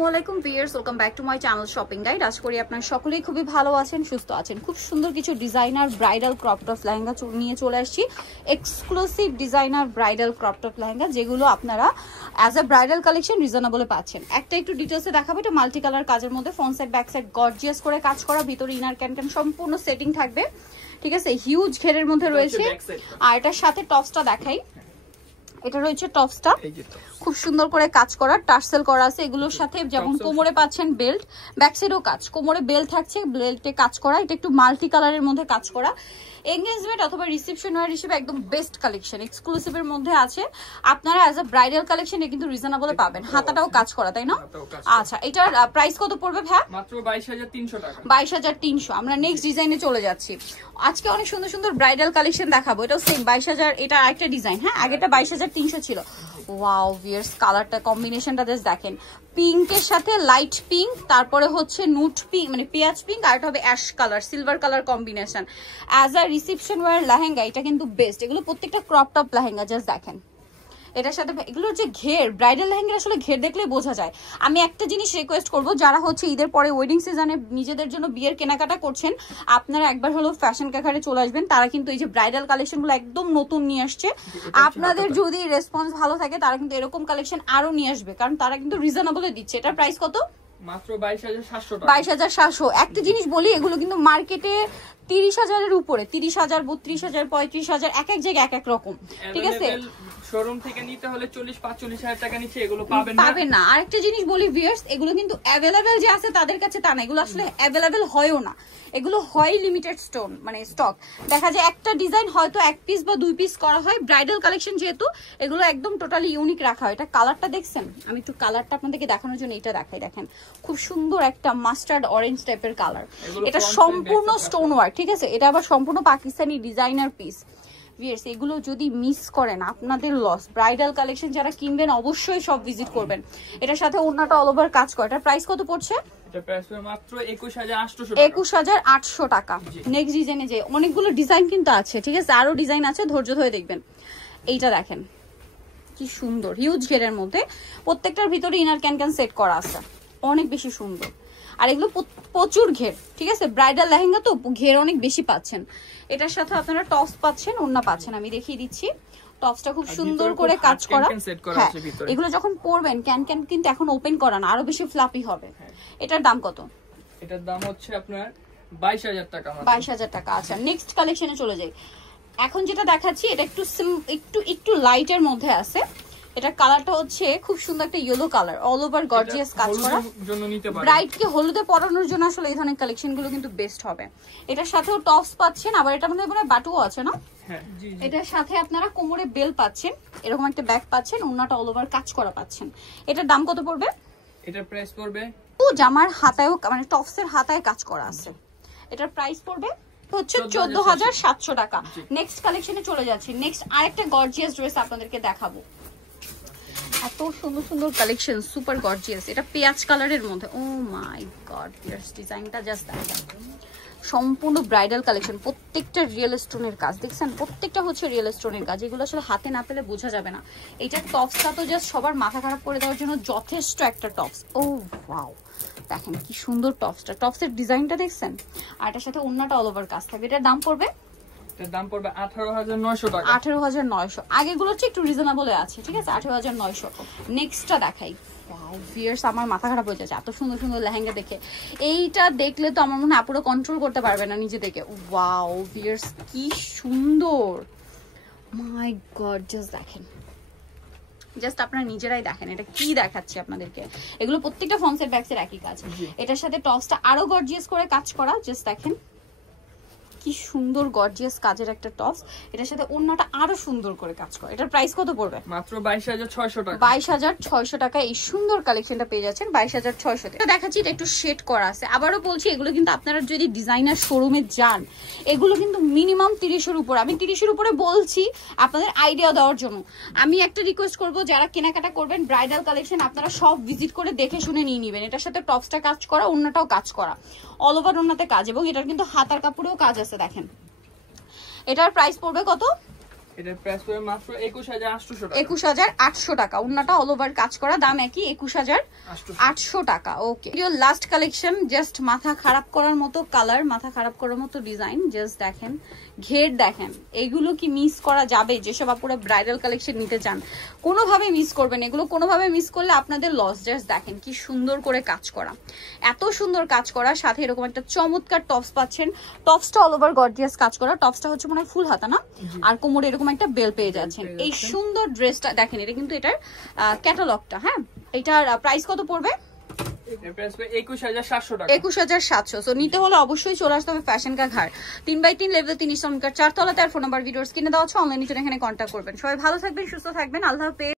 আসসালামু আলাইকুম viewers, welcome back to my channel shopping guide. আশা করি আপনারা সকলেই খুবই ভালো আছেন, সুস্থ আছেন। খুব সুন্দর কিছু designer bridal crop top lehenga নিয়ে চলে আসছি। Exclusive designer bridal crop top lehenga, যেগুলো আপনারা অ্যাজ এ ব্রাইডাল কালেকশন রিজনেবলে পাচ্ছেন। একটা একটু ডিটেলসে দেখাবো। এটা মাল্টি কালার কাজের মধ্যে front side back side gorgeous করে কাজ করা, ভিতরে ইনার ক্যান সম্পূর্ণ সেটিং থাকবে, ঠিক আছে। হিউজ ঘেরের মধ্যে রয়েছে। আর এটার সাথে টপসটা দেখাই। এটা রয়েছে টপসটা, খুব সুন্দর করে কাজ করা, টার্সেল করা আছে। এগুলোর সাথে যেমন কোমরে পাচ্ছেন বেল্ট, ব্যাক সাইডেও কাজ, কোমরে বেল্ট থাকছে, বেল্টে কাজ করা। এটা একটু মাল্টি কালারের মধ্যে কাজ করা। এনগেজমেন্ট অথবা রিসেপশন ওয়্যার হিসেবে একদম বেস্ট কালেকশন, এক্সক্লুসিভের মধ্যে আছে। আপনারা অ্যাজ আ ব্রাইডাল কালেকশনে কিন্তু রিজনেবলে পাবেন। হাতাটাও কাজ করা, তাই না? আচ্ছা, এটার প্রাইস কত পড়বে ভাই? মাত্র 22,300 টাকা। 22,300। আমরা নেক্সট ডিজাইনে চলে যাচ্ছি। আজকে অনেক সুন্দর সুন্দর ব্রাইডাল কালেকশন দেখাবো। এটাও সেম 22,000। এটা আরেকটা ডিজাইন, হ্যাঁ, আগেটা 22,300 ছিল। ওয়াও ভিউয়ার্স, কালারটা কম্বিনেশনটা জাস্ট দেখেন। পিঙ্কের সাথে লাইট পিঙ্ক, তারপরে হচ্ছে নুট পিঙ্ক মানে পেঁয়াজ পিঙ্ক, আর এটা হবে ash colour, silver colour combination. As a reception wear lehenga এটা কিন্তু বেস্ট। এগুলো প্রত্যেকটা ক্রপ টপ লেহেঙ্গা, জাস্ট দেখেন। এটার সাথে এগুলোর যে ঘের, ব্রাইডাল লেহেঙ্গা আসলে ঘের দেখলেই বোঝা যায়। আমি একটা জিনিস রিকোয়েস্ট করব, যারা হচ্ছে ঈদের পরে ওয়েডিং সিজনে নিজেদের জন্য বিয়ের কেনাকাটা করছেন, আপনারা একবার হলো ফ্যাশন কাকারে চলে আসবেন। তারা কিন্তু এই যে ব্রাইডাল কালেকশনগুলো একদম নতুন নিয়ে আসছে। আপনাদের যদি রেসপন্স ভালো থাকে, তারা কিন্তু এরকম কালেকশন আরো নিয়ে আসবে, কারণ তারা কিন্তু রিজনেবলে দিচ্ছে। এটার প্রাইস কত? মাত্র 22,700 টাকা। 22,700। একটা জিনিস বলি, এগুলো কিন্তু মার্কেটে 30,000-এর উপরে, 30,000, 32,000, 35,000, এক এক জায়গায় এক এক রকম, ঠিক আছে। শোরুম থেকে নিতে হলে 40-45,000 টাকা নিচে এগুলো পাবেন না। আরেকটা জিনিস বলি ভিউয়ার্স, এগুলো কিন্তু অ্যাভেলেবেল যে আছে তাদের কাছে তা না, এগুলো আসলে অ্যাভেলেবেল হয়ও না। এগুলো হয় লিমিটেড স্টোন মানে স্টক, দেখা যায় একটা ডিজাইন হয়তো 1 পিস বা 2 পিস করা হয়। ব্রাইডাল কালেকশন যেহেতু, এগুলো একদম টোটালি ইউনিক রাখা হয়। এটা কালারটা দেখছেন? আমি একটু কালারটা আপনাদেরকে দেখানোর জন্য এটা দেখাই। দেখেন, খুব সুন্দর একটা মাস্টার্ড অরেঞ্জ টাইপের কালার। এটা সম্পূর্ণ স্টোন ওয়ার্ক, ঠিক আছে। এটা আবার সম্পূর্ণ পাকিস্তানি ডিজাইনার পিস। ভিউয়ার্স, এগুলো যদি মিস করেন আপনাদের লস। ব্রাইডাল কালেকশন যারা কিনবেন অবশ্যই সব ভিজিট করবেন। এটার সাথে ওন্নাটা অল ওভার কাজ করে। এটার প্রাইস কত পড়ছে? এটা প্রাইস মাত্র 21,800 টাকা। 21,800 টাকা। নেক্সট ডিজাইনে যে অনেকগুলো ডিজাইন কিন্তু আছে, ঠিক আছে, আরো ডিজাইন আছে, ধৈর্য ধরে দেখবেন। এইটা দেখেন কি সুন্দর, হিউজ ঘেরের মধ্যে, প্রত্যেকটার ভিতরে ইনার ক্যান সেট করা আছে, অনেক বেশি সুন্দর। আর এগুলো প্রচুর ঘের, ঠিক আছে। ব্রাইডাল লেহেঙ্গা তো ঘের অনেক বেশি পাচ্ছেন। এটার সাথে আপনারা টপস পাচ্ছেন, ওড়না পাচ্ছেন। আমি দেখিয়ে দিচ্ছি। টপসটা খুব সুন্দর করে কাজ করা। হ্যাঁ, এগুলো যখন পরবেন ক্যান কিন্তু এখন ওপেন করা না, আরো বেশি ফ্লাপি হবে। এটার দাম কত? এটার দাম হচ্ছে আপনার 22,000 টাকা। 22,000 টাকা। আচ্ছা, নেক্সট কালেকশনে চলে যাই। এখন যেটা দেখাচ্ছি এটা একটু লাইটের মধ্যে আছে। এটা কালারটা হচ্ছে খুব সুন্দর একটা yellow colour, all over gorgeous কাজ করা। ব্রাইডকে হলুদে পরানোর জন্য আসলে এই ধরনের কালেকশন গুলো কিন্তু বেস্ট হবে। এটার সাথেও টপস পাচ্ছেন, আবার এটার মধ্যে বাটুও আছে না? এটার সাথে আপনারা কোমরে বেল পাচ্ছেন, এরকম একটা ব্যাগ পাচ্ছেন, ওন্নাটা অল ওভার কাজ করা পাচ্ছেন। এটার দাম কত পড়বে? এটার প্রাইস পড়বে, জামার হাতায়ও মানে টপসের হাতায় কাজ করা আছে। এটার প্রাইস পড়বে হচ্ছে 14,700 টাকা। নেক্সট কালেকশনে চলে যাচ্ছি। নেক্সট আরেকটা গর্জিয়াস ড্রেস আপনাদেরকে দেখাবো। এত সুন্দর সুন্দর কালেকশন, সুপার গর্জিয়াস। এটা পেঁয়াজ কালারের মধ্যে। ও মাই গড, ডিজাইনটা জাস্ট দেখেন। সম্পূর্ণ ব্রাইডাল কালেকশন, প্রত্যেকটা রিয়েল স্টোনের কাজ দেখছেন, প্রত্যেকটা হচ্ছে রিয়েল স্টোনের কাজ। এগুলো আসলে হাতে না পেলে বোঝা যাবে না। এটা টপসটা তো জাস্ট সবার মাথা খারাপ করে দেওয়ার জন্য যথেষ্ট একটা টপস। ও ওয়াও, দেখেন কি সুন্দর টপসটা, টপসের ডিজাইনটা দেখছেন। আর এটার সাথে ওন্নাটা অল ওভার কাজ থাকবে। এটার দাম পড়বে, এটার দাম পড়বে 18,900 টাকা। 18,900। আগেগুলো হচ্ছে একটু রিজনেবলে আছে, ঠিক আছে। 18,900। নেক্সটটা দেখাই। ওয়াও ভিউয়ার্স, আমার মাথা খারাপ হয়ে যাচ্ছে এত সুন্দর সুন্দর লেহেঙ্গা দেখে। এইটা দেখলে তো আমার মনে হয় আপুরা কন্ট্রোল করতে পারবে না নিজে থেকে। ওয়াও ভিউয়ার্স, কি সুন্দর, মাই গড, জাস্ট দেখেন, জাস্ট আপনারা নিজেরাই দেখেন এটা কি দেখাচ্ছি আপনাদেরকে। এগুলো প্রত্যেকটা ফ্রন্টের ব্যাক সাইড একই কাজ। এটার সাথে টপসটা আরো গর্জিয়াস করে কাজ করা, জাস্ট দেখেন কি সুন্দর গর্জিয়াস কাজের একটা টপস। এটার সাথে ওন্নাটা আরো সুন্দর করে কাজ করে। এটার প্রাইস কত পড়বে? মাত্র 22,600 টাকা। 22,600 টাকা এই সুন্দর কালেকশনটা পেয়ে যাচ্ছেন 22,600 তে। দেখাচ্ছি এটা একটু শেড করা আছে। আবারও বলছি, এগুলো কিন্তু আপনারা যদি ডিজাইনার শোরুমে যান, এগুলো কিন্তু মিনিমাম 30-এর উপর। আমি 30-এর উপরে বলছি আপনাদের আইডিয়া দেওয়ার জন্য। আমি একটা রিকোয়েস্ট করব, যারা কেনাকাটা করবেন ব্রাইডাল কালেকশন, আপনারা সব ভিজিট করে দেখে শুনে নিয়ে নেবেন। এটার সাথে টপসটা কাজ করা, ওন্নাটাও কাজ করা, অল ওভার ওন্নাতে কাজ, এবং এটার কিন্তু হাতার কাপড়েও কাজ আছে। দেখেন, এটার প্রাইস পড়বে কত? এটার প্রাইস পড়বে মাত্র 21800 টাকা। 21800 টাকা। ওন্নাটা অল ওভার কাজ করা, দাম একই 21800 টাকা। ওকে, ভিডিও লাস্ট কালেকশন, জাস্ট মাথা খারাপ করার মতো কালার, মাথা খারাপ করার মতো ডিজাইন। জাস্ট দেখেন, ঘের দেখেন, এগুলো কি মিস করা যাবে? যেসব আপুরা ব্রাইডাল কালেকশন নিতে চান কোনোভাবে মিস করবেন, এগুলো কোনোভাবে মিস করলে আপনাদের লস। জাস্ট দেখেন কি সুন্দর করে কাজ করা, এত সুন্দর কাজ করা, সাথে এরকম একটা চমৎকার টপস পাচ্ছেন। টপসটা অল ওভার গর্জিয়াস কাজ করা, টপসটা হচ্ছে মনে হয় ফুল হাতা না, আর কোমরে এরকম একটা বেল পেয়ে যাচ্ছেন। এই সুন্দর ড্রেসটা দেখেন, এটা কিন্তু এটার ক্যাটালগটা। হ্যাঁ, এটার প্রাইস কত পড়বে? 21700 টাকা। 21700। সো নিতে হলে অবশ্যই চলে আসতে হবে ফ্যাশন কা ঘর, 3x3 লেভেল 3 ইসলামিকার 4 তলাতে। আর ফোন নাম্বার ভিডিওস কিনে দেওয়া হচ্ছে, অনলাইনে এখানে কন্ট্যাক্ট করবেন। সবাই ভালো থাকবেন, সুস্থ থাকবেন, আল্লাহ হাফেজ।